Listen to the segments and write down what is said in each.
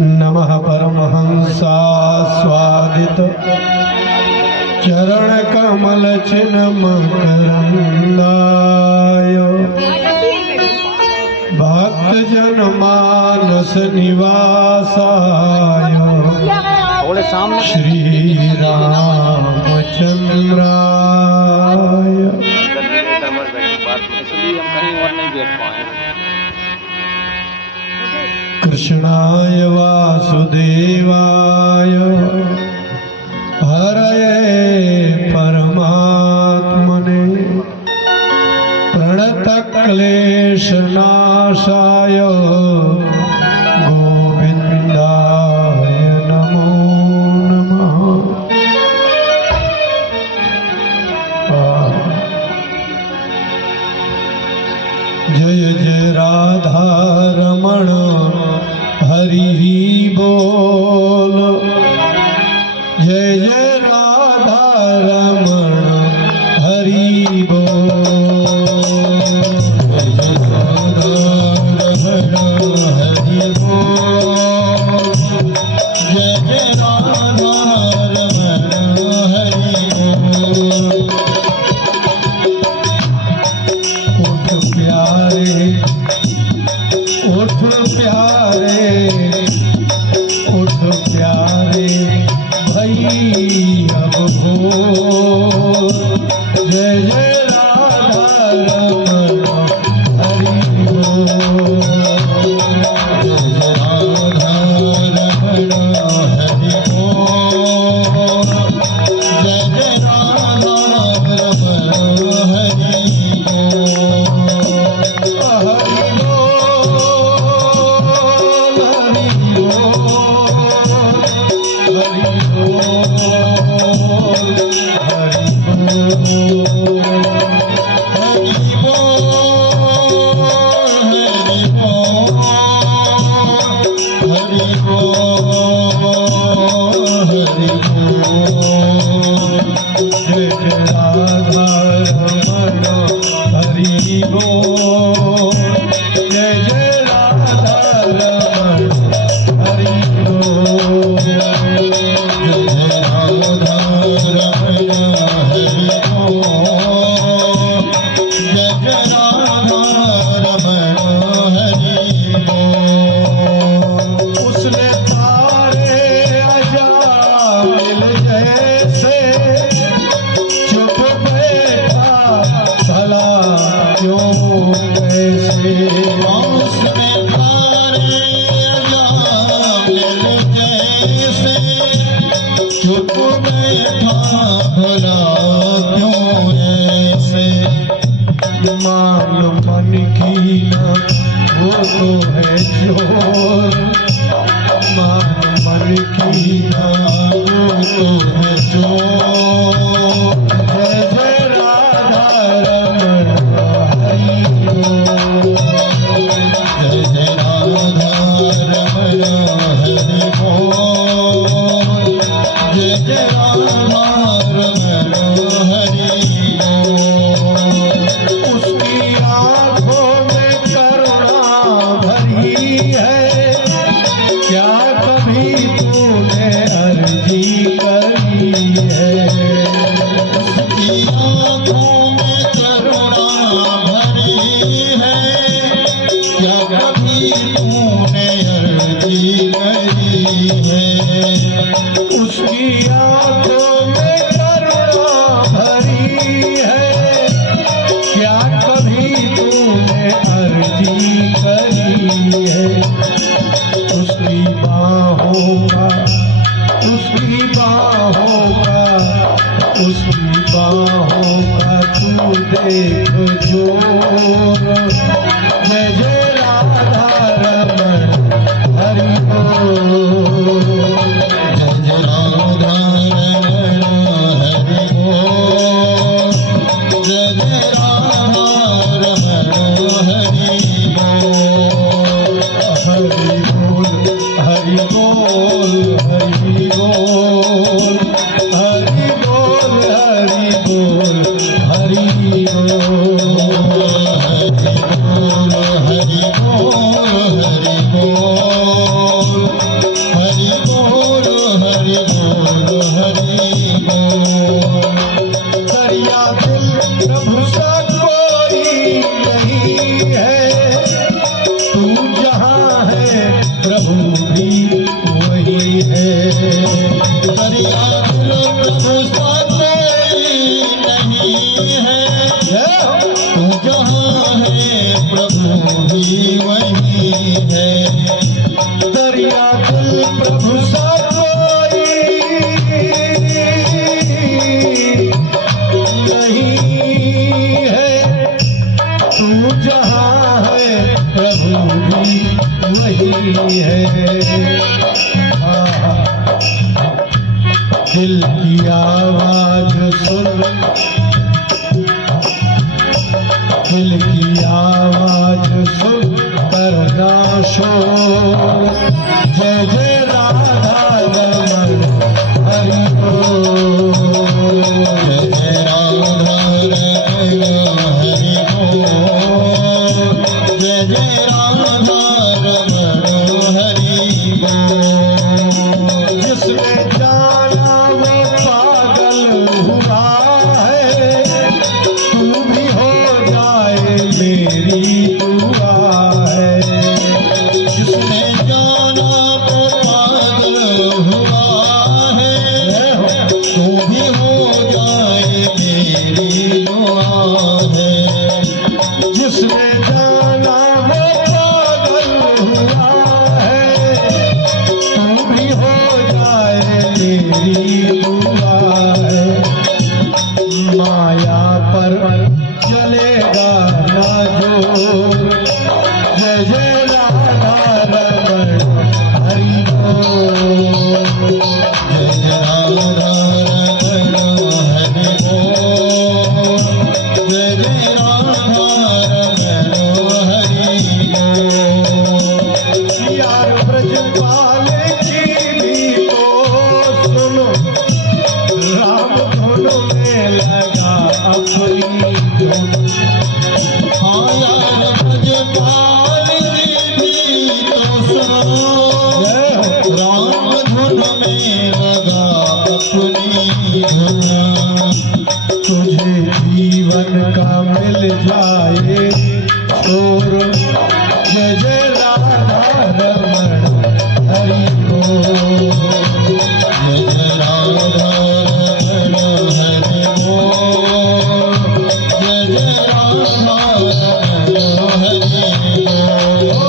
नमः परमहंसा स्वादित चरण कमल चिन्ह मकरंदाय भक्त जन मानस निवासाय श्री रामचंद्राय कृष्णाय वासुदेवाय हरये परमात्मने प्रणतक्लेशनाशाय गोविन्दाय नमो नमः। जय जय राधा रमण हरि बोल। जय जय राधा रमण हरि बोल। जय जय राधा रमण हरि बोल। जय जय राधा रमण हरि बोल। उठ प्यारे उठ प्यारे उठ प्यारे भई अब भोर। जय जय राधा रमण हरि बोल। जय जय राधा रमण हरि बोल। जय जय राधा रमण हरि मन की न वो तो है चोर। मन की न वो तो है चोर। जय जय राधा रमण हरि बोल। जय जय राधा रमण हरि बोल। जय जय राधा रमण हरि बोल। उसकी आँखों में करुणा भरी है, क्या कभी तूने अर्जी करी है। उसकी आँखों में करुणा भरी है, क्या कभी तूने अर्जी करी है। उसकी आँखों में करुणा भरी है, क्या कभी तूने अर्जी करी है। उसकी बाहों का उसकी बाहों का उसकी बाहों का तू देख जोर। जय जय राधा रमण हरि बोल। जय जय राधा रमण हरि बोल। जय जय राधा रमण हरि बोल। हरि बोल हरि बोल हरि बोल। हरि बोल हरि बोल हरि बोल। हरि बोल हरि बोल हरि बोल। भी वही है। दरिया दिल प्रभु सा कोई नहीं है, तू जहाँ है प्रभु भी वही है। दरिया दिल प्रभु सा कोई नहीं है, तू जहाँ है प्रभु भी वही है। दिल की आवाज सुन, दिल की आवाज सुन करना शोर, जय जय राधा रमण हरि बोल, जय जय राधा रमण हरि बोल, जय जय राधा रमण हरि बोल। जिसने जाना वो पागल हुआ है, तू भी हो जाए मेरी दुआ है। जिसने जाना वो पागल हुआ है, तू भी हो जाए मेरी दुआ है। जिसने जाना वो पागल हुआ है, तू भी हो जाए मेरी दुआ है। माया पर चलेगा ना जोर, जय जय राधा रमण हरि बोल, जय जय राधा रमण हरि बोल, जय जय राधा रमण हरि बोल। यार ब्रजपाल की भी तो सुनो, राम धुन में लगा अपनी धुन। हाँ यार ब्रजपाल की भी तो सुनो, राम धुन में लगा अपनी धुन। तुझे जीवन का मिल जाए शोर, जय जय राधा रमण हरि बोल, जय जय राधा रमण हरि बोल, जय जय राधा रमण हरि बोल,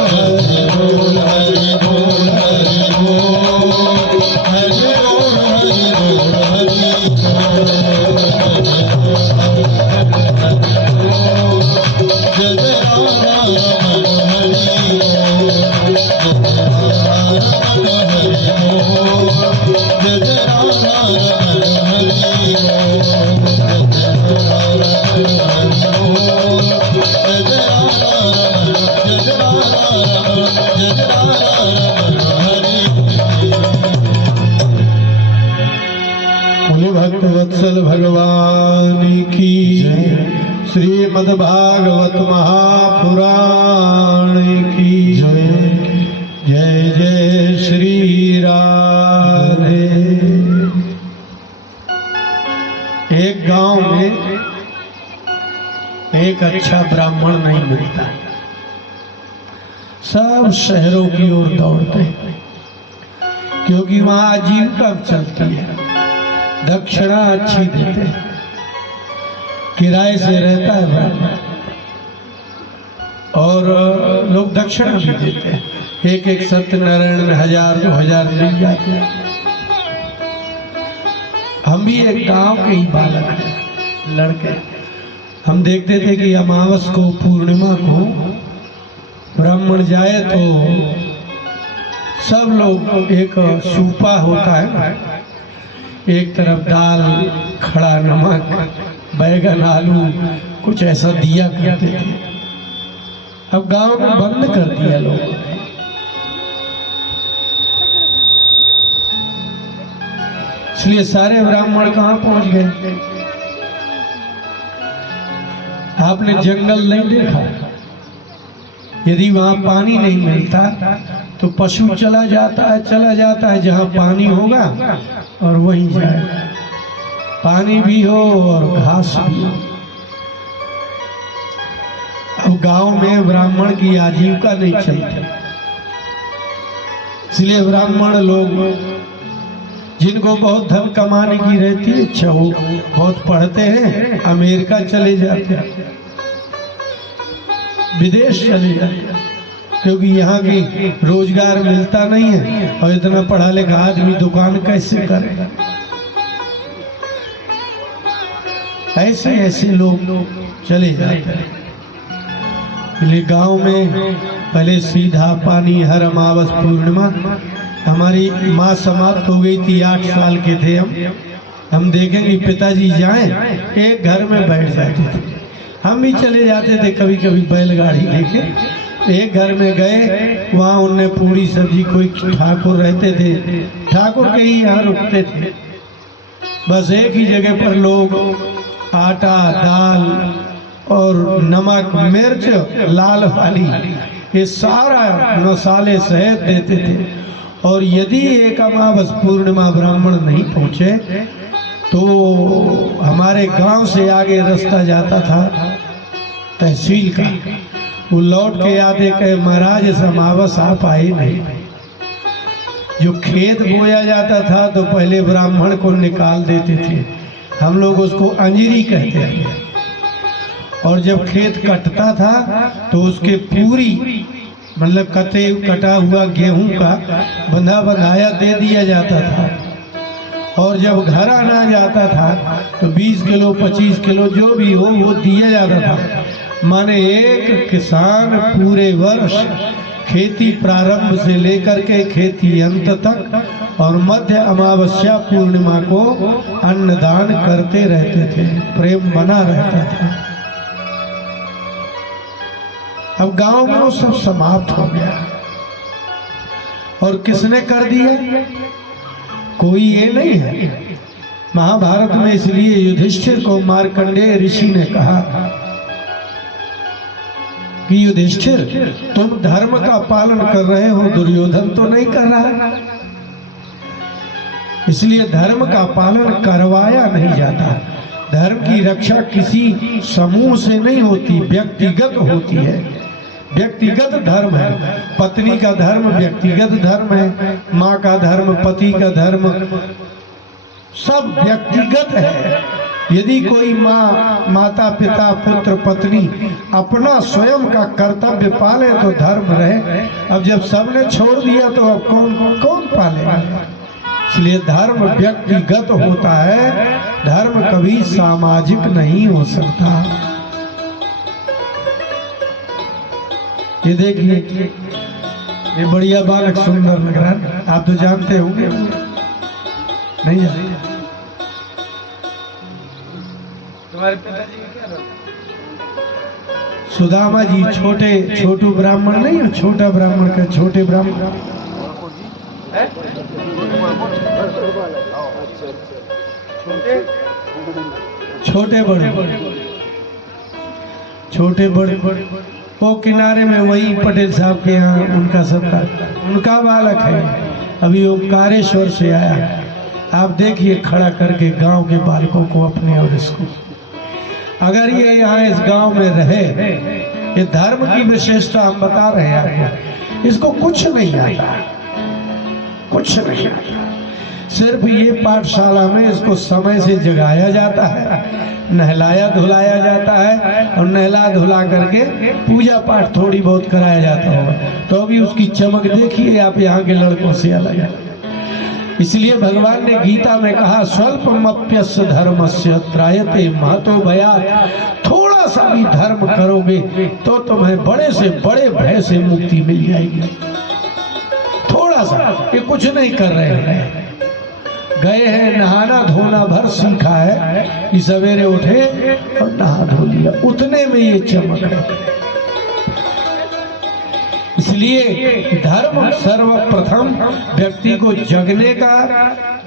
हरि बोल हरि बोल हरि बोल, हरि बोल हरि बोल जय जय राधा रमण हरि बोल, जय जय राधा रमण हरि बोल, जय जय राधा रमण हरि बोल, जय जय राधा रमण, जय जय राधा रमण हरि बोले भक्त वत्सल भगवान की जय। श्रीमद्भागवत महापुराण की जय। जय जय श्री राधे। एक गांव में एक अच्छा ब्राह्मण नहीं मिलता, सब शहरों की ओर दौड़ते हैं, क्योंकि वहां आजीविका चलती है, दक्षिणा अच्छी देते हैं, किराए से रहता है ब्राह्मण, और लोग दक्षिणा भी देते हैं, एक एक सत्यनारायण में 1000-2000 मिल जाते हैं। हम भी एक गांव के ही बालक हैं, लड़के। हम देखते थे कि अमावस को, पूर्णिमा को ब्राह्मण जाए तो सब लोग, एक सूपा होता है, एक तरफ दाल, खड़ा नमक, बैगन, आलू, कुछ ऐसा दिया करते थे। अब गांव में बंद कर दिया लोगों ने। इसलिए सारे ब्राह्मण कहाँ पहुंच गए? आपने जंगल नहीं देखा? यदि वहां पानी नहीं मिलता तो पशु चला जाता है जहां पानी होगा और वहीं जाए, पानी भी हो और घास भी हो। अब गांव में ब्राह्मण की आजीविका नहीं चलती, इसलिए ब्राह्मण लोग जिनको बहुत धन कमाने की रहती है इच्छा, वो बहुत पढ़ते हैं, अमेरिका चले जाते हैं, विदेश चले जाते हैं, क्योंकि यहाँ की रोजगार मिलता नहीं है और इतना पढ़ा लिखा आदमी दुकान कैसे करेगा। ऐसे ऐसे लोग चले जाते हैं। इसलिए गांव में पहले सीधा पानी हर अमावस पूर्णिमा, हमारी माँ समाप्त हो गई थी, 8 साल के थे हम देखेंगे पिताजी जाएं एक घर में बैठ जाते थे, हम भी चले जाते थे कभी कभी बैलगाड़ी लेके, एक घर में गए, वहाँ उनने पूरी सब्जी, कोई ठाकुर रहते थे, ठाकुर के ही यहाँ रुकते थे, बस एक ही जगह पर लोग आटा दाल और नमक मिर्च लाल वाली ये सारा मसाले सहित देते थे। और यदि एक अमावस पूर्णिमा ब्राह्मण नहीं पहुंचे तो हमारे गांव से आगे रास्ता जाता था तहसील का, वो लौट के आते कहे महाराज इस अमावस आप आए नहीं। जो खेत बोया जाता था तो पहले ब्राह्मण को निकाल देते थे, हम लोग उसको अंजरी कहते थे, और जब खेत कटता था तो उसके पूरी मतलब कटा हुआ गेहूं का बंधा बंधाया दे दिया जाता था, और जब घर आना जाता था तो 20 किलो 25 किलो जो भी हो वो दिया जाता था। माने एक किसान पूरे वर्ष खेती प्रारंभ से लेकर के खेती अंत तक और मध्य अमावस्या पूर्णिमा को अन्नदान करते रहते थे, प्रेम बना रहता था। अब गांव में वो सब समाप्त हो गया, और किसने कर दिया? कोई ये नहीं है। महाभारत में इसलिए युधिष्ठिर को मार्कंडेय ऋषि ने कहा कि युधिष्ठिर तुम धर्म का पालन कर रहे हो, दुर्योधन तो नहीं कर रहा है, इसलिए धर्म का पालन करवाया नहीं जाता। धर्म की रक्षा किसी समूह से नहीं होती, व्यक्तिगत होती है, व्यक्तिगत धर्म है। पत्नी का धर्म व्यक्तिगत धर्म है, माँ का धर्म, पति का धर्म, सब व्यक्तिगत है। यदि कोई माँ, माता पिता, पुत्र, पत्नी अपना स्वयं का कर्तव्य पाले तो धर्म रहे। अब जब सबने छोड़ दिया तो अब कौन पालेगा? इसलिए धर्म व्यक्तिगत होता है, धर्म कभी सामाजिक नहीं हो सकता। ये देखिए, ये बढ़िया बालक सुंदर लग रहा है, आप तो जानते होंगे, नहीं जानते? तुम्हारे पिताजी क्या नाम? सुदामा जी, छोटू ब्राह्मण नहीं हो, छोटा ब्राह्मण का छोटे ब्राह्मण, छोटे बड़े वो किनारे में वही पटेल साहब के यहाँ उनका बालक है, अभी वो कारेश्वर से आया। आप देखिए खड़ा करके गांव के बालकों को अपने, और इसको अगर ये यहाँ इस गांव में रहे, ये धर्म की विशेषता हम बता रहे हैं, इसको कुछ नहीं आता, कुछ नहीं आता। सिर्फ ये पाठशाला में इसको समय से जगाया जाता है, नहलाया धुलाया जाता है, और नहला धुला करके पूजा पाठ थोड़ी बहुत कराया जाता होगा, तो अभी उसकी चमक देखिए आप यहाँ के लड़कों से अलग है। इसलिए भगवान ने गीता में कहा स्वल्पमप्यस्य धर्मस्य त्रायते महतो भयात्। थोड़ा सा भी धर्म करोगे तो तुम्हें बड़े से बड़े भय से मुक्ति मिल जाएगी। थोड़ा सा, ये कुछ नहीं कर रहे हैं, गए हैं नहाना धोना भर सीखा है कि सवेरे उठे और नहा धो लिया, उतने में ये चमक है। इसलिए धर्म सर्वप्रथम व्यक्ति को जगने का,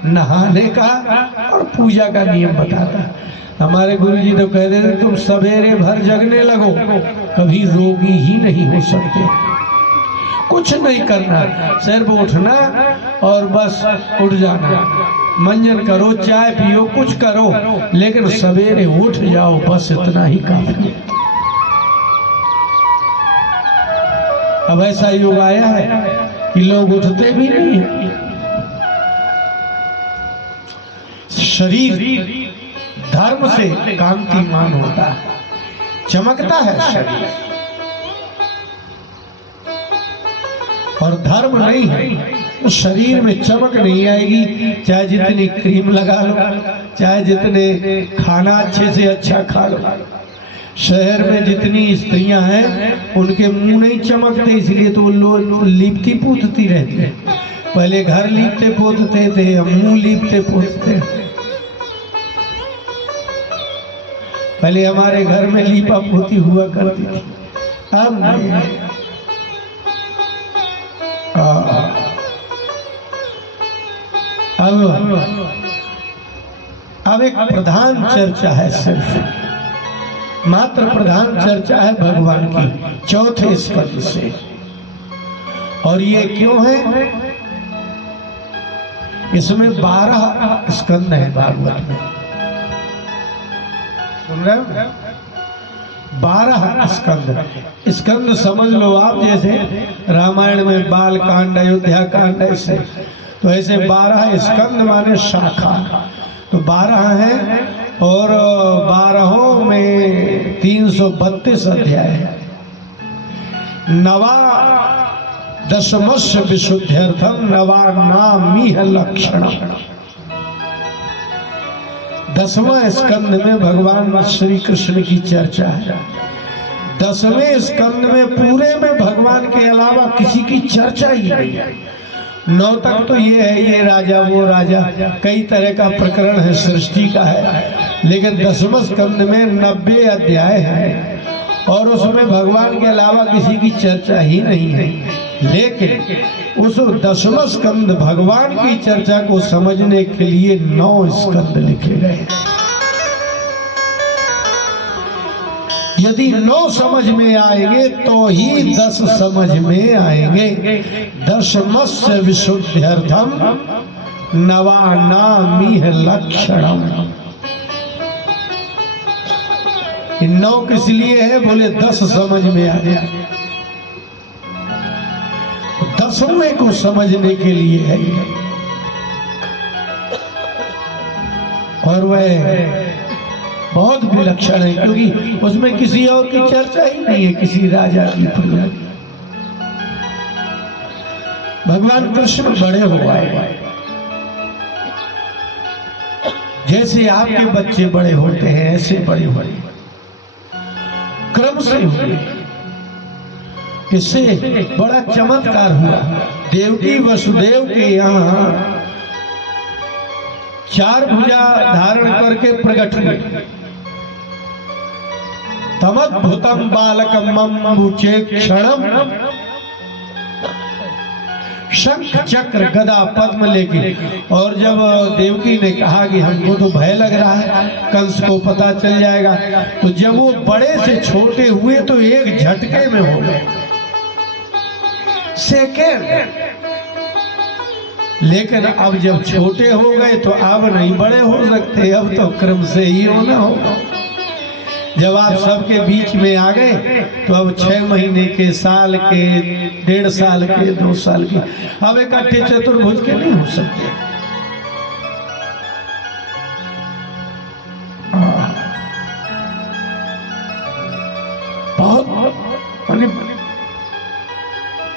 नहाने का और पूजा का नियम बताता है। हमारे गुरुजी तो कहते थे तुम सवेरे भर जगने लगो, कभी रोगी ही नहीं हो सकते। कुछ नहीं करना, सिर्फ उठना और बस उठ जाना, मंजन करो, चाय पियो, कुछ करो, लेकिन सवेरे उठ जाओ, बस इतना ही काफी। अब ऐसा युग आया है कि लोग उठते भी नहीं हैं। शरीर धर्म से कांतिमान होता है, चमकता है शरीर, और धर्म नहीं है तो शरीर में चमक नहीं आएगी। चाहे जितनी क्रीम लगा लो, चाहे जितने खाना अच्छे से अच्छा खा लो। शहर में जितनी स्त्रियां हैं उनके मुंह नहीं चमकते, इसलिए तो लोग लीपती पूछती रहती है। पहले घर लीपते पोतते थे, अब मुंह लीपते पोतते। पहले हमारे घर में लीपा पोती हुआ करती थी, अब नहीं। अब एक प्रधान चर्चा है, सिर्फ मात्र प्रधान चर्चा है भगवान की चौथे स्कंद से। और ये क्यों है? इसमें 12 स्कंद है भागवत में, सुन रहे हो? 12 स्कंद। स्कंद समझ लो आप, जैसे रामायण में बाल कांड, अयोध्या कांड, ऐसे तो ऐसे 12 स्कंद माने शाखा। तो 12 है, और 12 में 332 अध्याय है। नवा दशमस्य विशुद्ध्यर्थम नवा नामीह लक्षणम। 10वां स्कंद में भगवान श्री कृष्ण की चर्चा है। 10वें स्कंद में पूरे में भगवान के अलावा किसी की चर्चा ही नहीं है। 9 तक तो ये है, ये राजा वो राजा, कई तरह का प्रकरण है, सृष्टि का है। लेकिन 10वें स्कंद में 90 अध्याय है और उसमें भगवान के अलावा किसी की चर्चा ही नहीं है। लेकिन उस 10वां स्कंद भगवान की चर्चा को समझने के लिए 9 स्कंद लिखे गए। यदि 9 समझ में आएंगे तो ही 10 समझ में आएंगे। दशमस्य विशुद्ध्यर्थम नवानामीह लक्षणम। 9 किस लिए है? बोले 10 समझ में आ जाए। 10वें को समझने के लिए है। और वह बहुत विलक्षण है, क्योंकि उसमें किसी और की चर्चा ही नहीं है, किसी राजा की प्रजा की। भगवान कृष्ण बड़े हो आए, जैसे आपके बच्चे बड़े होते हैं ऐसे बड़े हुए, क्रम से हुए। इससे बड़ा चमत्कार हुआ। देवकी वसुदेव के यहाँ 4 भुजा धारण करके प्रकट हुए। तमद्भुतम बालकम मम्बुचे क्षणम। शंख चक्र गदा पद्म लेके। और जब देवकी ने कहा कि हमको तो भय लग रहा है, कंस को पता चल जाएगा, तो जब वो बड़े से छोटे हुए तो एक झटके में हो गए, सेकेंड। लेकिन अब जब छोटे हो गए तो अब नहीं बड़े हो सकते, अब तो क्रम से ही होना होगा। जब आप सबके बीच में आ गए तो अब 6 महीने के, साल के, 1.5 साल के, 2 साल के, अब इकट्ठे चतुर्भुज के नहीं हो सकते। बहुत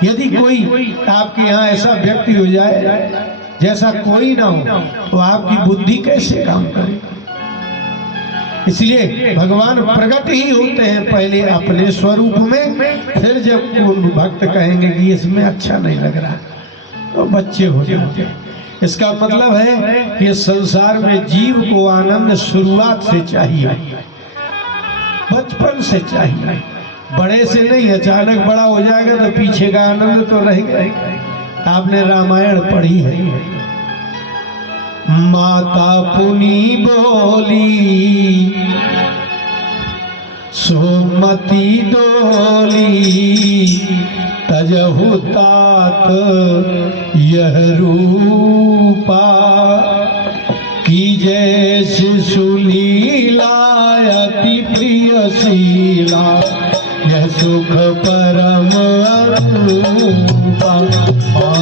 यदि कोई आपके यहाँ ऐसा व्यक्ति हो जाए जैसा कोई ना हो तो आपकी बुद्धि कैसे काम करेगी? इसलिए भगवान प्रकट ही होते हैं पहले अपने स्वरूप में, फिर जब भक्त कहेंगे कि इसमें अच्छा नहीं लग रहा तो बच्चे हो जाते हैं। इसका मतलब है कि संसार में जीव को आनंद शुरुआत से चाहिए, बचपन से चाहिए, बड़े से नहीं। अचानक बड़ा हो जाएगा तो पीछे का आनंद तो रहेगा। आपने रामायण पढ़ी है। माता पुनी बोली सुमति डोली, तजहु तात यह रूपा, की जैसे सुनीला अति प्रिय शीला, यह सुख परम अरूपा।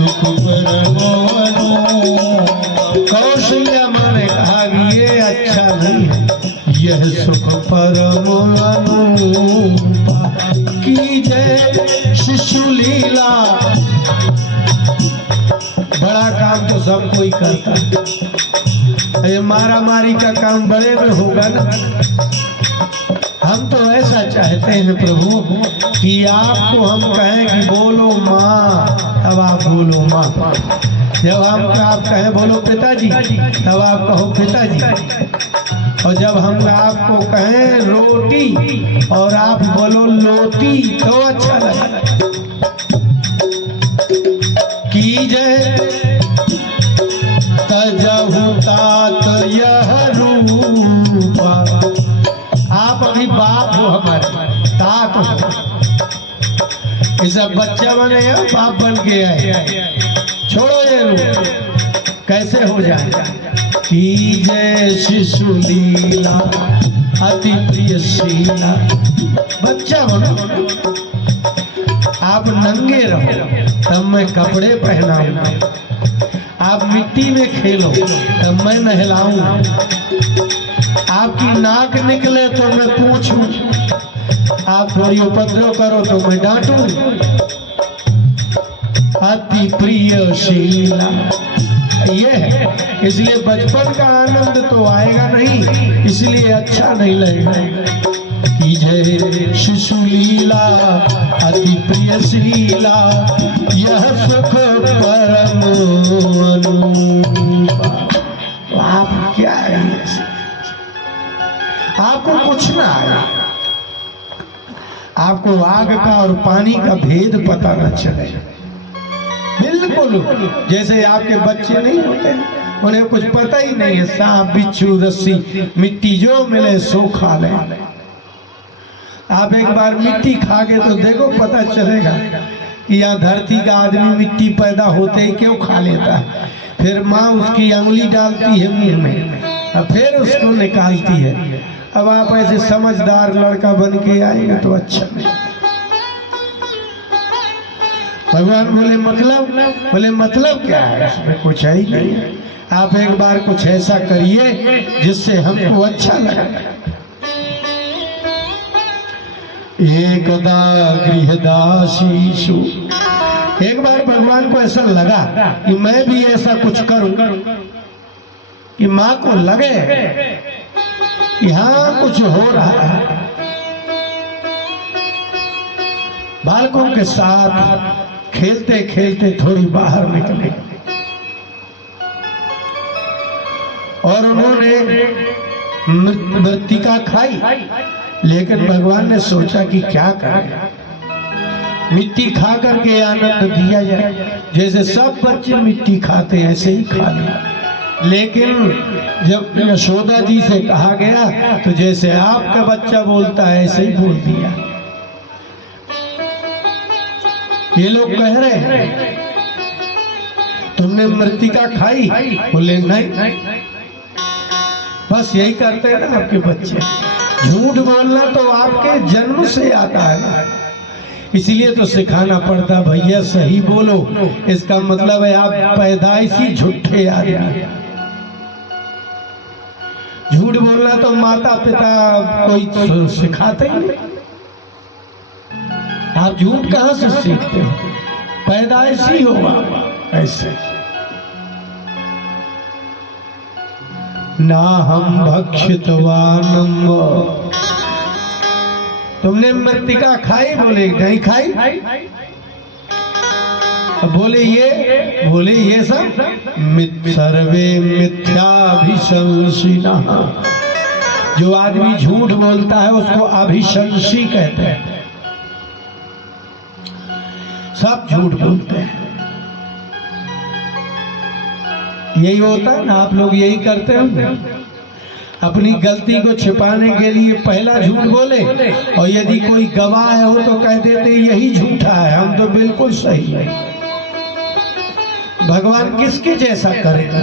सुख परमो कौशल्या माँ ने कहा कि ये अच्छा नहीं है, यह सुख परम अनुपा की जय शिशु लीला। बड़ा काम तो सब कोई करता है, ये मारा मारी का काम बड़े में होगा ना। हम तो ऐसा चाहते हैं प्रभु कि आपको हम कहें कि बोलो माँ, तब आप बोलो माँ। जब हम आप कहें बोलो पिताजी, तब आप कहो पिताजी। और जब हम आपको कहें रोटी और आप बोलो लोटी, तो अच्छा लगे। की जय तजहु तात यह रूपा। आप अभी बाप हो, हमारे तात हो। ये सब बच्चा बने या बाप बन के आए, छोड़ो ये रूप, कैसे हो जाए। की जय शिशु लीला अति प्रिय शीला। बच्चा बनो, आप नंगे रहो तब मैं कपड़े पहनाऊं, आप मिट्टी में खेलो तब मैं नहलाऊं, आपकी नाक निकले तो मैं पूछूं, आप थोड़ी उपद्रव करो तो मैं डांटूं। अति प्रिय शीला ये है, इसलिए बचपन का आनंद तो आएगा नहीं, इसलिए अच्छा नहीं लगेगा। की जय शिशु लीला अति प्रिय शीला, यह सुख परम अनुपा। आप क्या है, आपको कुछ ना आया, आपको आग का और पानी का भेद पता न चले। बिल्कुल जैसे आपके बच्चे नहीं होते, उन्हें कुछ पता ही नहीं है, सांप बिच्छू रस्सी मिट्टी जो मिले सो खा ले। आप एक बार मिट्टी खा के तो देखो, पता चलेगा कि यहाँ धरती का आदमी मिट्टी पैदा होते ही क्यों खा लेता है। फिर माँ उसकी अंगुली डालती है मुंह में, और फिर उसको निकालती है। अब आप ऐसे समझदार लड़का बन के आएंगे तो अच्छा नहीं। भगवान बोले मतलब क्या है, इसमें कुछ है ही नहीं। आप एक बार कुछ ऐसा करिए जिससे हमको अच्छा लगे। एकदा गृहदासीषु, एक बार भगवान को ऐसा लगा कि मैं भी ऐसा कुछ करूं कि माँ को लगे कि हाँ कुछ हो रहा है। बालकों के साथ खेलते खेलते थोड़ी बाहर निकले और उन्होंने मृतिका खाई, लेकिन भगवान ने सोचा कि क्या करें, मिट्टी खा करके आनंद दिया जाए। जैसे सब बच्चे मिट्टी खाते हैं ऐसे ही खा लिया। लेकिन जब यशोदा जी से कहा गया तो जैसे आपका बच्चा बोलता है ऐसे ही बोल दिया। ये लोग कह रहे हैं तुमने मृतिका खाई, बोले नहीं। बस यही करते हैं ना आपके बच्चे, झूठ बोलना तो आपके जन्म से आता है, इसलिए तो सिखाना पड़ता भैया सही बोलो। इसका मतलब है आप पैदाइशी झूठे आदमी। झूठ बोलना तो माता पिता कोई सिखाते ही नहीं। आप झूठ कहां से सीखते हो, पैदाइशी होगा ऐसे। ना हम भक्षितवानम, तुमने मृतिका खाई, बोले नहीं खाई। बोले ये सब सर्वे मिथ्याभिशंसिना, जो आदमी झूठ बोलता है उसको अभिशंसी कहते हैं। सब झूठ बोलते हैं, यही होता है ना, आप लोग यही करते हो। अपनी गलती को छिपाने के लिए पहला झूठ बोले, और यदि कोई गवाह हो तो कह देते यही झूठा है, हम तो बिल्कुल सही है। भगवान किसके जैसा करेगा?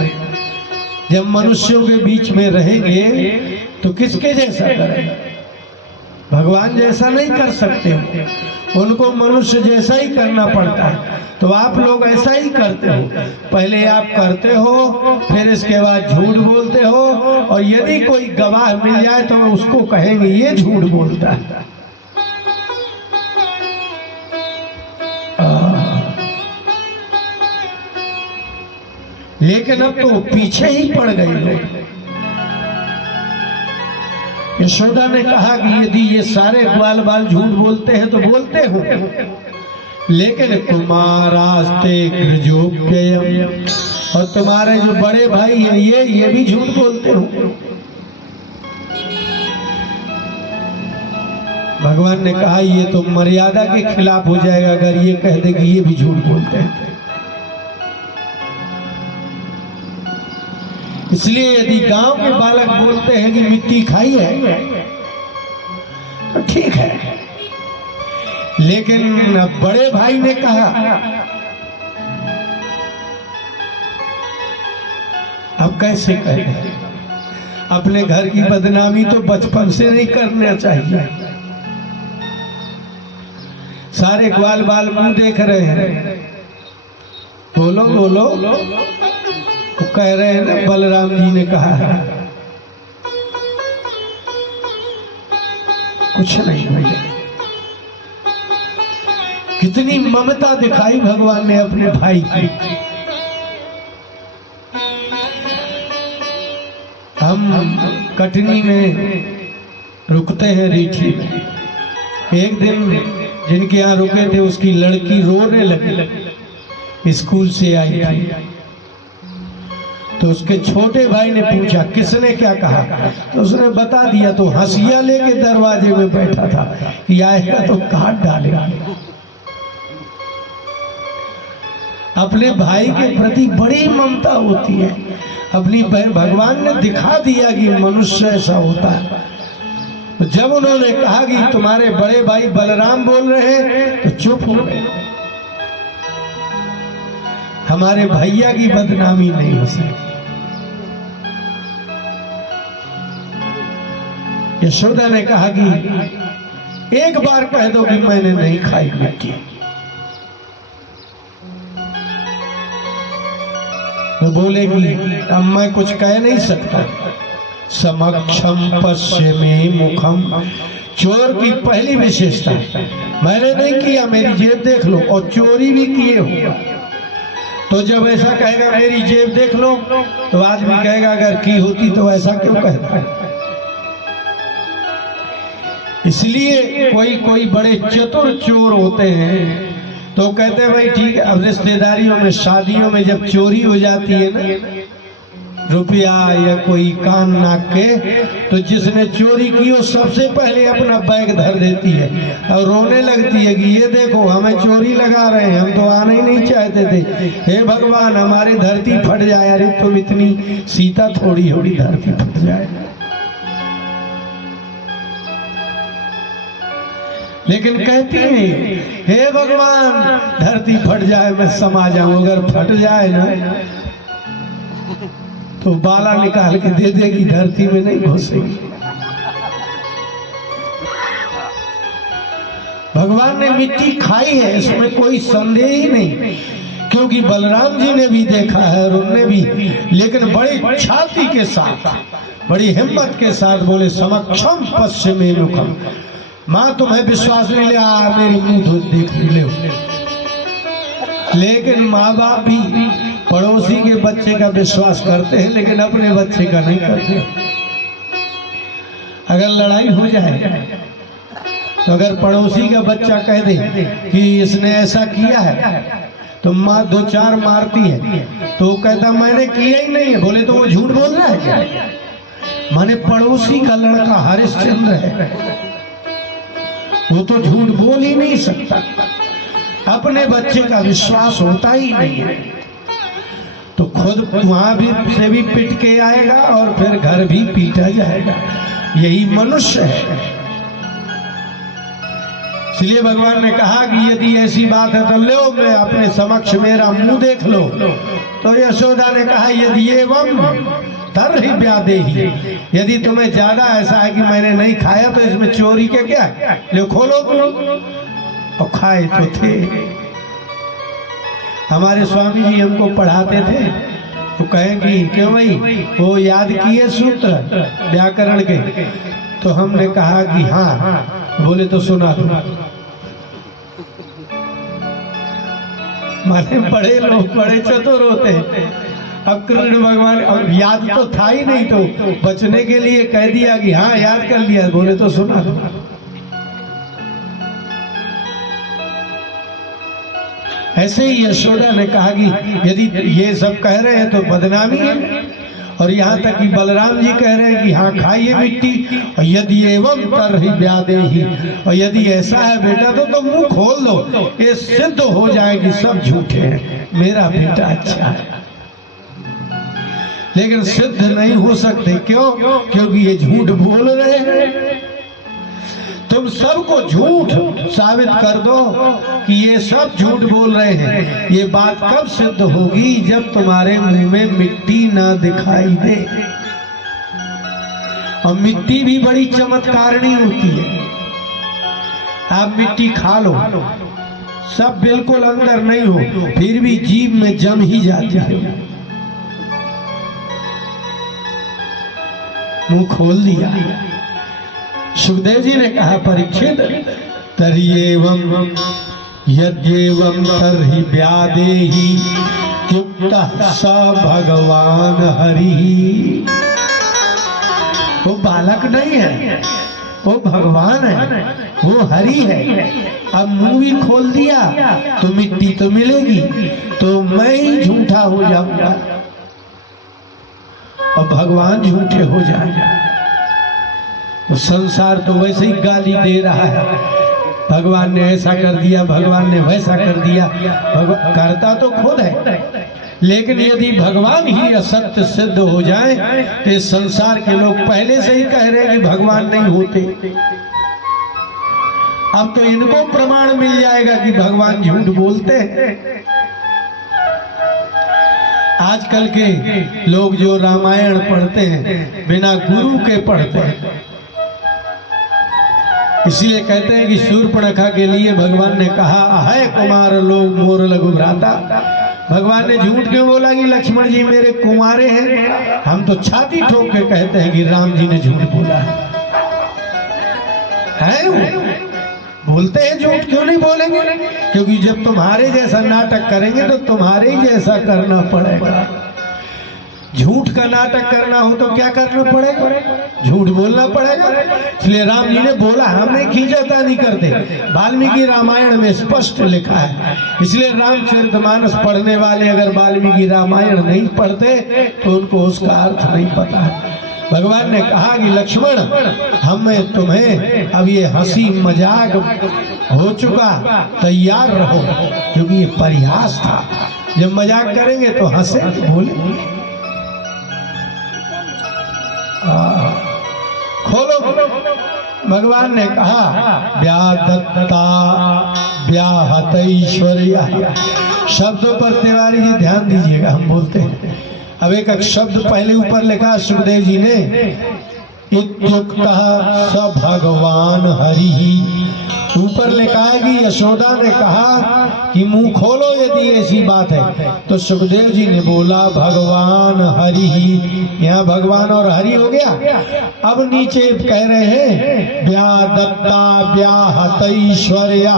जब मनुष्यों के बीच में रहेंगे तो किसके जैसा करेगा? भगवान जैसा नहीं कर सकते। उनको मनुष्य जैसा ही करना पड़ता है। तो आप लोग ऐसा ही करते हो, पहले आप करते हो, फिर इसके बाद झूठ बोलते हो, और यदि कोई गवाह मिल जाए तो उसको कहेंगे ये झूठ बोलता है। लेकिन अब तो पीछे ही पड़ गए लोग। यशोदा ने कहा कि यदि ये सारे ग्वाल बाल झूठ बोलते हैं तो बोलते हो, लेकिन कुमारास्ते गृजोप्ययम्, और तुम्हारे जो बड़े भाई हैं ये भी झूठ बोलते हो। भगवान ने कहा ये तो मर्यादा के खिलाफ हो जाएगा अगर ये कह दे कि ये भी झूठ बोलते हैं। इसलिए यदि गांव के बालक बोलते हैं कि मिट्टी खाई है तो ठीक है, लेकिन बड़े भाई ने कहा अब कैसे कहें? अपने घर की बदनामी तो बचपन से नहीं करना चाहिए। सारे ग्वाल बाल मुंह देख रहे हैं, बोलो बोलो, तो कह रहे हैं ना बलराम जी ने कहा है। कुछ नहीं भैया, कितनी ममता दिखाई भगवान ने अपने भाई की। हम कटनी में रुकते हैं रीठी में। एक दिन जिनके यहाँ रुके थे उसकी लड़की रोने लगी, स्कूल से आई थी। तो उसके छोटे भाई ने पूछा किसने क्या कहा, तो उसने बता दिया। तो हंसिया लेके दरवाजे में बैठा था कि आएगा तो काट डालेगा। अपने भाई के प्रति बड़ी ममता होती है अपनी। भगवान ने दिखा दिया कि मनुष्य ऐसा होता है। तो जब उन्होंने कहा कि तुम्हारे बड़े भाई बलराम बोल रहे हैं तो चुप हो गए। हमारे भैया की बदनामी नहीं हो सकती। यशोदा ने कहा कि एक बार कह दो कि मैंने नहीं खाई मिट्टी। तो बोलेगी अब मैं कुछ कह नहीं सकता। समक्षम पश्चिमे मुखम, चोर की पहली विशेषता मैंने नहीं किया, मेरी जेब देख लो, और चोरी भी किए हो। तो जब ऐसा कहेगा मेरी जेब देख लो, तो आदमी कहेगा अगर की होती तो ऐसा क्यों कहता है। इसलिए कोई बड़े चतुर चोर होते हैं तो कहते हैं भाई ठीक है। अब रिश्तेदारियों में शादियों में जब चोरी हो जाती है ना रुपया या कोई कान नाक के, तो जिसने चोरी की वो सबसे पहले अपना बैग धर देती है और रोने लगती है कि ये देखो हमें चोरी लगा रहे हैं, हम तो आना ही नहीं चाहते थे। हे भगवान हमारी धरती फट जाए। अरे तुम इतनी सीता थोड़ी होगी धरती फट जाए। लेकिन कहती है हे भगवान धरती फट जाए मैं समा जाऊं। अगर फट जाए ना तो बाला निकाल के दे देगी, धरती में नहीं घुसेगी। भगवान ने मिट्टी खाई है, इसमें कोई संदेह ही नहीं, क्योंकि बलराम जी ने भी देखा है और उनने भी। लेकिन बड़ी छाती के साथ बड़ी हिम्मत के साथ बोले समक्षम पश्चिमे मुखम। माँ तुम्हें विश्वास नहीं लिया, मेरी मुंह देख ले। लेकिन माँ बाप भी पड़ोसी के बच्चे का विश्वास करते हैं लेकिन अपने बच्चे का नहीं करते। अगर लड़ाई हो जाए तो अगर पड़ोसी का बच्चा कह दे कि इसने ऐसा किया है तो माँ दो चार मारती है, तो कहता मैंने किया ही नहीं है। बोले तो वो झूठ बोल रहा है क्या? माने पड़ोसी का लड़का हरिश्चंद्र है, वो तो झूठ बोल ही नहीं सकता। अपने बच्चे का विश्वास होता ही नहीं है, तो खुद वहां भी से भी पिट के आएगा और फिर घर भी पीटा जाएगा। यही मनुष्य है। इसलिए भगवान ने कहा कि यदि ऐसी बात है तो लो मैं अपने समक्ष मेरा मुंह देख लो। तो यशोदा ने कहा यदि एवं तर ही ब्यादे ही, यदि तुम्हें ज्यादा ऐसा है कि मैंने नहीं खाया तो इसमें चोरी के क्या है, लो खोलो तुम। और खाए तो थे। हमारे स्वामी जी हमको पढ़ाते थे तो कहेंगी क्यों भाई वो याद किए सूत्र व्याकरण के? तो हमने कहा कि हाँ। बोले तो सुना दो। माने बड़े लोग बड़े चतुर होते। अब कृष्ण भगवान अब याद तो था ही नहीं, तो बचने के लिए कह दिया कि हाँ याद कर लिया। बोले तो सुना दो। ऐसे ही यशोदा ने कहा कि यदि ये सब कह रहे हैं तो बदनामी है, और यहाँ तक कि बलराम जी कह रहे हैं कि हाँ खाइए मिट्टी, और यदि एवं तरहि व्यादेहि, और यदि ऐसा है बेटा तो मुंह खोल दो, ये सिद्ध हो जाए कि सब झूठे हैं, मेरा बेटा अच्छा है। लेकिन सिद्ध नहीं हो सकते। क्यों? क्योंकि ये झूठ बोल रहे हैं। तुम सबको झूठ साबित कर दो कि ये सब झूठ बोल रहे हैं। ये बात कब सिद्ध होगी? जब तुम्हारे मुंह में मिट्टी ना दिखाई दे। और मिट्टी भी बड़ी चमत्कारणी होती है। आप मिट्टी खा लो, सब बिल्कुल अंदर नहीं हो, फिर भी जीभ में जम ही जाती है। मुंह खोल दिया। सुखदेव जी ने कहा परीक्षित तर्येवं यद्येवं तर्हि व्यादेहि युक्तः स भगवान हरि। वो बालक नहीं है, वो भगवान है, वो हरि है। अब मुंह भी खोल दिया तो मिट्टी तो मिलेगी, तो मैं ही झूठा हो जाऊंगा और भगवान झूठे हो जाएंगे। तो संसार तो वैसे ही गाली दे रहा है, भगवान ने ऐसा कर दिया, भगवान ने वैसा कर दिया। करता तो खुद है, लेकिन यदि भगवान ही असत्य सिद्ध हो जाए तो इस संसार के लोग पहले से ही कह रहे हैं कि भगवान नहीं होते। अब तो इनको प्रमाण मिल जाएगा कि भगवान झूठ बोलते हैं। आजकल के लोग जो रामायण पढ़ते हैं बिना गुरु के पढ़ते हैं, इसलिए कहते हैं कि शूर्पणखा के लिए भगवान ने कहा है कुमार लोग मोर लघु भ्राता। भगवान ने झूठ क्यों बोला कि लक्ष्मण जी मेरे कुमारे हैं? हम तो छाती ठोक के कहते हैं कि राम जी ने झूठ बोला है। बोलते हैं झूठ, क्यों नहीं बोलेंगे? क्योंकि जब तुम्हारे जैसा नाटक करेंगे तो तुम्हारे ही जैसा करना पड़ेगा। झूठ का नाटक करना हो तो क्या करना पड़ेगा? झूठ बोलना पड़ेगा। इसलिए राम जी ने बोला, हम नहीं खींचातानी करते। वाल्मीकि रामायण में स्पष्ट लिखा है। इसलिए रामचरितमानस पढ़ने वाले अगर वाल्मीकि रामायण नहीं पढ़ते तो उनको उसका अर्थ नहीं पता है। भगवान ने कहा कि लक्ष्मण हमें तुम्हें अब ये हंसी मजाक हो चुका, तैयार रहो, क्योंकि ये परिहास था। जब मजाक करेंगे तो हंसे बोले। खोलो। भगवान ने कहा व्यादत्ता व्याहत ऐश्वर्या। शब्दों पर तिवारी जी ध्यान दीजिएगा, हम बोलते हैं। अब एक शब्द पहले ऊपर लिखा सुखदेव जी ने, इत्युक्तः स भगवान हरि। ऊपर लिखा है कि यशोदा ने कहा कि मुंह खोलो यदि ऐसी बात है, तो सुखदेव जी ने बोला भगवान हरि ही। यहाँ भगवान और हरि हो गया। अब नीचे कह रहे हैं व्यादत्ता व्याहत ऐश्वर्या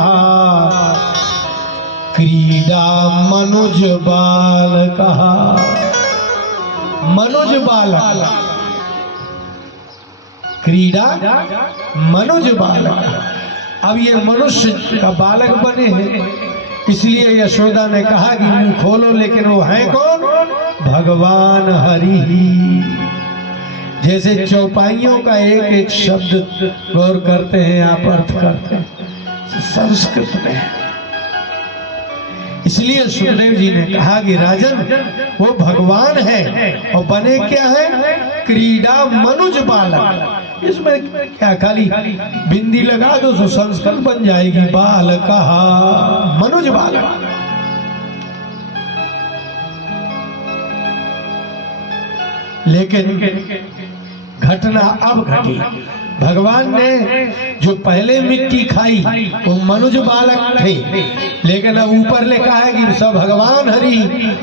क्रीडा मनुज बाल कहा। मनुज बालक, क्रीडा मनुज बालक। अब ये मनुष्य का बालक बने हैं, इसलिए यशोदा ने कहा कि मुंह खोलो, लेकिन वो है कौन? भगवान हरि ही। जैसे चौपाइयों का एक एक शब्द गौर करते हैं, आप अर्थ करते हैं संस्कृत में। इसलिए सुखदेव जी ने कहा कि राजन वो भगवान है और बने क्या है? क्रीडा मनुज बालक। इसमें क्या खाली बिंदी लगा दो तो संस्कृत बन जाएगी। बाल कहा मनुज बालक। लेकिन घटना अब घटी। भगवान ने जो पहले मिट्टी खाई वो मनुज बालक थे, लेकिन अब ऊपर लिखा है कि सब भगवान हरि,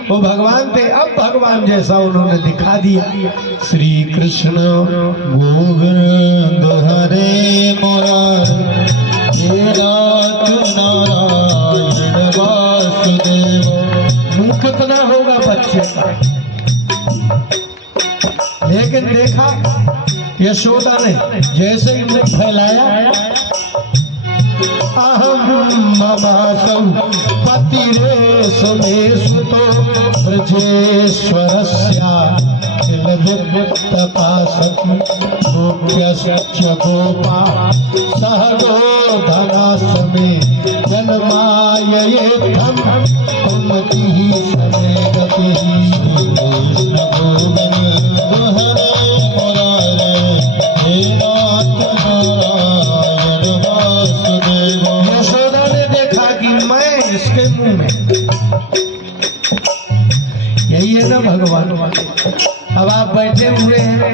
वो भगवान थे, अब भगवान जैसा उन्होंने दिखा दिया। श्री कृष्ण गोविंद हरे मुरारी नाथ नारायण वासुदेव। मुंह कितना होगा बच्चे का, लेकिन देखा यशोदा ने जैसे ही मुख फैलाया, अहम ममासौ पतिरेषु मे सुतो ब्रजेश्वरस्या किल वित्तपासति गोप्यश्च गोपा सह गोधनासमे जन्माययेत्थं कुमतिः समे गतिः। गोविंद हरे मुरारे हे नाथ नारायण वासुदेव। यशोदा ने देखा कि मैं इसके मुंह में, यही है ना भगवान। अब आप बैठे हुए हैं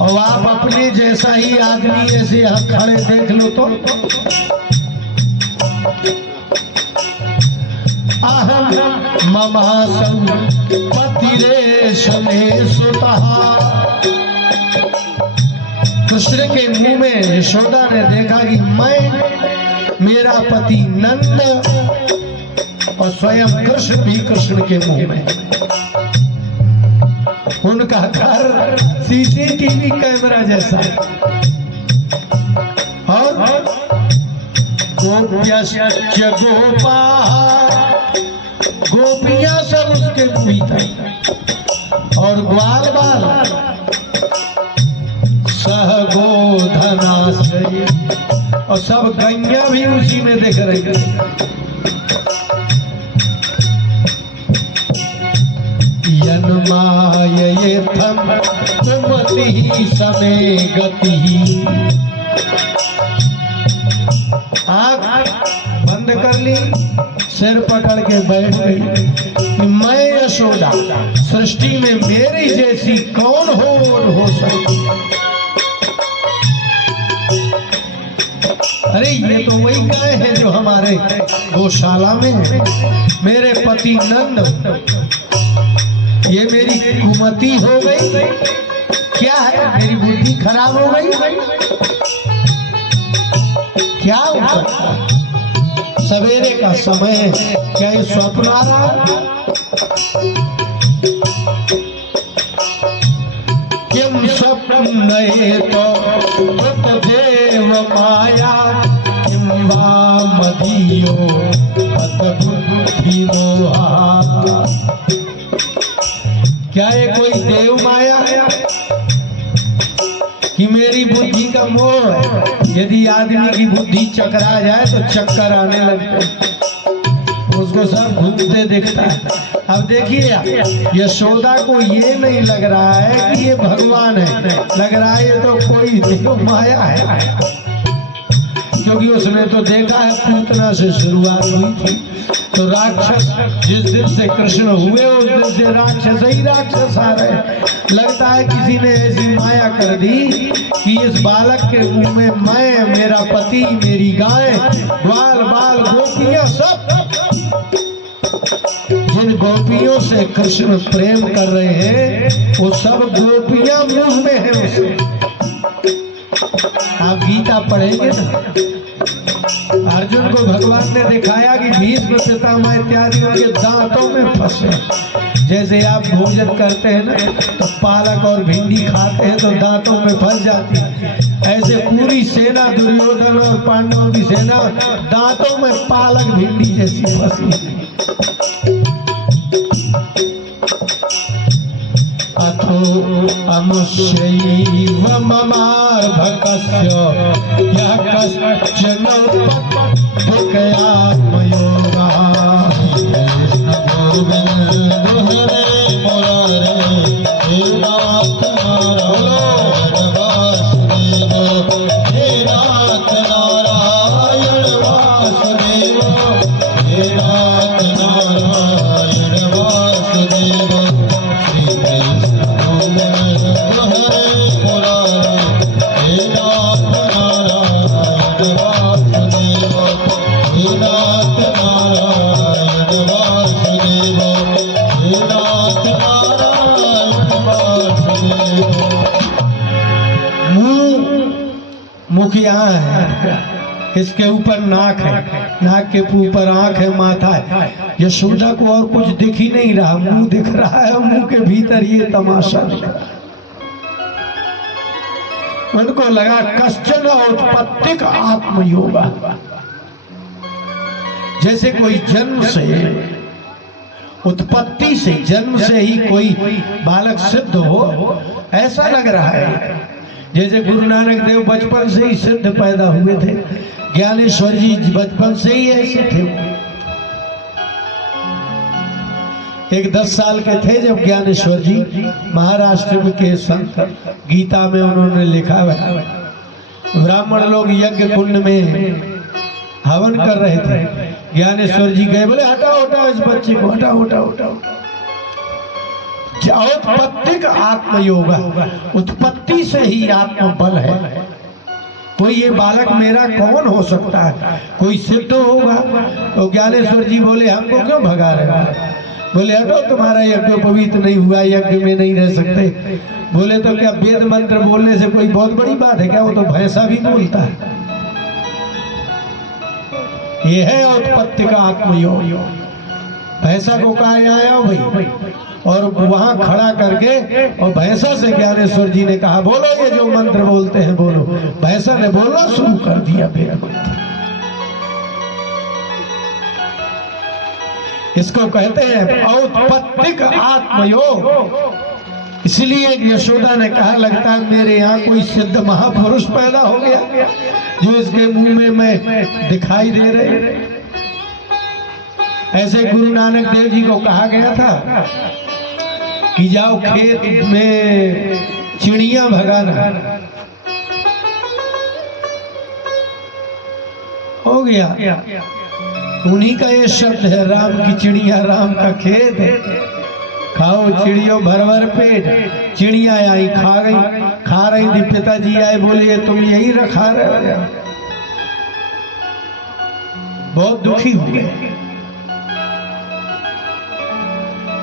और आप अपने जैसा ही आदमी ऐसे यहाँ खड़े देख लो तो अहम ममासौ पतिरेष मे सुतः। कृष्ण के मुंह में यशोदा ने देखा कि मैं, मेरा पति नंद और स्वयं कृष्ण भी कृष्ण के मुंह में, उनका घर सीसीटीवी कैमरा जैसा, और गोप्यश्च गोपा, गोपियां सब उसके भीतर, और ग्वाल बाल सह गोधनाश्रय, और सब गैया भी उसी में देख रही है। यन्माययेत्थं कुमतिः समे गतिः। आँख बंद कर ली, सिर पकड़ के बैठ गई कि मैं यशोदा, सृष्टि में मेरी जैसी कौन हो सकती। अरे ये तो वही गाय है जो हमारे गौशाला में है, मेरे पति नंद, ये मेरी कुमति हो गई, क्या है, मेरी बुद्धि खराब हो गई, क्या हुआ? सवेरे का समय है, क्या ये स्वप्न आ रहा है? किम स्वप्न तो देव माया, किम वा मदीयो पत बुद्धि मोहा। क्या ये कोई देव माया है कि मेरी बुद्धि का मोह है? यदि आदमी की बुद्धि चकरा जाए तो चक्कर आने लगते, उसको सब घूमते दिखता है। अब देखिए यशोदा को ये नहीं लग रहा है कि ये भगवान है, लग रहा है ये तो कोई देव माया है, क्योंकि उसने तो देखा है पूतना से शुरुआत हुई थी, तो राक्षस जिस दिन से कृष्ण हुए उस दिन से राक्षस ही राक्षस आ रहे। लगता है किसी ने ऐसी माया कर दी कि इस बालक के मुंह में मैं, मेरा पति, मेरी गाय, ग्वाल बाल गोपियां, सब जिन गोपियों से कृष्ण प्रेम कर रहे हैं वो सब गोपियां मुंह में है उसे। आप गीता पढ़ेंगे ना, अर्जुन को भगवान ने दिखाया कि भीष्म पितामह इत्यादि उनके दांतों में फंसे। जैसे आप भोजन करते हैं ना तो पालक और भिंडी खाते हैं तो दांतों में फंस जाती है, ऐसे पूरी सेना दुर्योधन और पांडवों की सेना दांतों में पालक भिंडी जैसी फंसी। अथो अमुष्यैव ममार्भकस्य यः कश्चन उपपत्तिकयात्मयोगः। गोविंद हरे मुरारे हे नाथ नारायण वासुदेव। हे नाथ नारायण वासुदेव। हे नाथ नारायण वासुदेव। श्री कृष्ण गोविंद हरे मुरारे नाथ नारायण वासुदेव। मुख यहाँ है, इसके ऊपर नाक है, नाक के ऊपर आंख है, माथा है। यशोदा को और कुछ दिख ही नहीं रहा, मुंह दिख रहा है, मुंह के भीतर ये तमाशा दिख रहा है। उनको लगा कश्चन उत्पत्तिक आत्मयोगा, जैसे कोई जन्म से, उत्पत्ति से, जन्म से ही कोई बालक सिद्ध हो, ऐसा लग रहा है। जैसे गुरु नानक देव बचपन से ही सिद्ध पैदा हुए थे, ज्ञानेश्वर जी बचपन से ही ऐसे थे। एक 10 साल के थे जब ज्ञानेश्वर जी महाराष्ट्र के संत, गीता में उन्होंने लिखा है, ब्राह्मण लोग यज्ञ कुंड में हवन कर रहे थे, ज्ञानेश्वर जी गए, बोले हटाओ हटाओ इस बच्चे को, हटाओ हटाओ हटाओ। औत्पत्तिक आत्मयोगा, उत्पत्ति से ही आत्मबल है। कोई ये बालक मेरा कौन हो सकता है, कोई सिद्ध होगा। तो ज्ञानेश्वर जी बोले हमको क्यों भगा रहे हो? बोले हटो, तुम्हारा यज्ञ पवित्र नहीं हुआ, यज्ञ में नहीं रह सकते। बोले तो क्या वेद मंत्र बोलने से कोई बहुत बड़ी बात है क्या? वो तो भैंसा भी बोलता है। ये है उत्पत्ति का आत्मयोग। भैंसा को कहा आया भाई, और वहां खड़ा करके और भैंसा से ज्ञानेश्वर जी ने कहा बोलो ये जो मंत्र बोलते हैं बोलो। भैंसा ने बोलना शुरू कर दिया वेद मंत्र। इसको कहते हैं औत्पत्तिक आत्मयोग। इसलिए यशोदा ने कहा लगता है मेरे यहाँ कोई सिद्ध महापुरुष पैदा हो गया जो इसके मुंह में मैं दिखाई दे रहे। ऐसे गुरु नानक देव जी को कहा गया था कि जाओ खेत में चिड़िया भगाना। हो गया, उन्हीं का ये शब्द है, राम की चिड़िया राम का खेत है। खाओ चिड़ियों भर भर पेट। चिड़िया आई खा रही थी, पिताजी आए बोले तुम यही रखा रहे हो। बहुत दुखी हुए,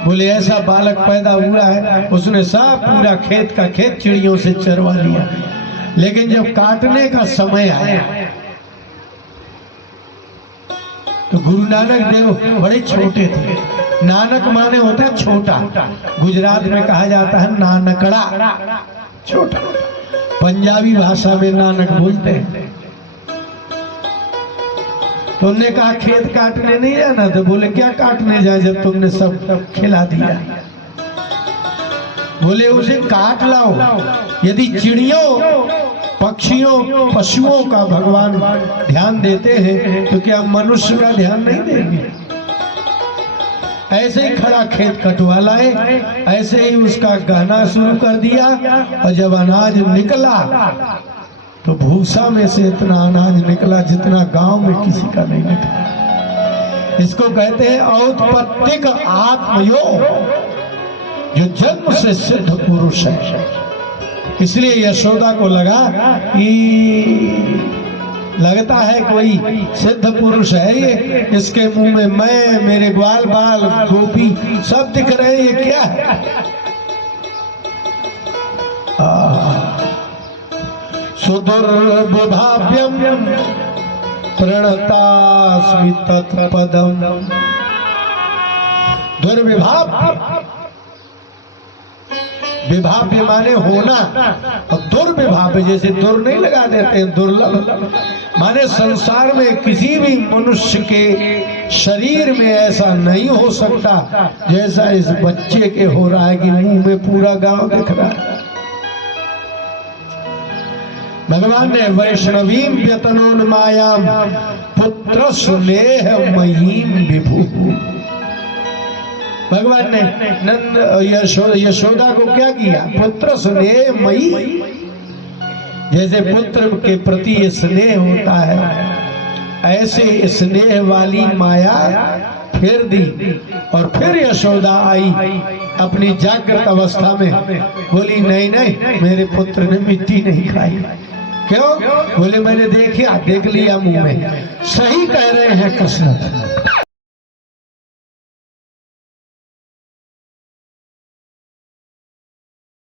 बोले ऐसा बालक पैदा हुआ है, उसने सब पूरा खेत का खेत चिड़ियों से चरवा लिया। लेकिन जब काटने का समय आया तो गुरु नानक देव बड़े छोटे थे। नानक माने होता है छोटा, गुजरात में कहा जाता है नानकड़ा, छोटा। पंजाबी भाषा में नानक बोलते हैं। तो उन्होंने कहा खेत काटने नहीं जाना, तो बोले क्या काटने जाए जब तुमने सब खिला दिया। बोले उसे काट लाओ। यदि चिड़ियों पक्षियों पशुओं का भगवान ध्यान देते हैं तो क्या मनुष्य का ध्यान नहीं देंगे? ऐसे ही खड़ा खेत कटवा लाए, ऐसे ही उसका गहना शुरू कर दिया। और जब अनाज निकला तो भूसा में से इतना अनाज निकला जितना गांव में किसी का नहीं निकला। इसको कहते हैं औत्पत्तिक आत्मयोग, जो जन्म से सिद्ध पुरुष है। इसलिए यशोदा को लगा कि लगता है कोई सिद्ध पुरुष है ये, इसके मुंह में मैं, मेरे ग्वाल बाल गोपी सब दिख रहे हैं, ये क्या है? सुदुर्विभाव्यम प्रणतास्मि तत्पदम। दुर्विभाव्य, विभाव्य माने होना, और दुर्विभाव्य जैसे दुर नहीं लगा देते हैं, दुर्लभ माने संसार में किसी भी मनुष्य के शरीर में ऐसा नहीं हो सकता जैसा इस बच्चे के हो रहा है कि मुंह में पूरा गांव दिख रहा है। भगवान ने वैष्णवीम व्यतनोन्मायाम पुत्र स्नेह महीम विभु। भगवान ने नंद यशोदा को क्या किया? पुत्र स्नेह मई, जैसे पुत्र के प्रति स्नेह होता है ऐसे स्नेह वाली माया फिर दी। और फिर यशोदा आई अपनी जागृत अवस्था में, बोली नहीं नहीं मेरे पुत्र ने मिट्टी नहीं खाई। क्यों? बोले मैंने देख लिया मुंह में। सही कह रहे हैं कृष्ण।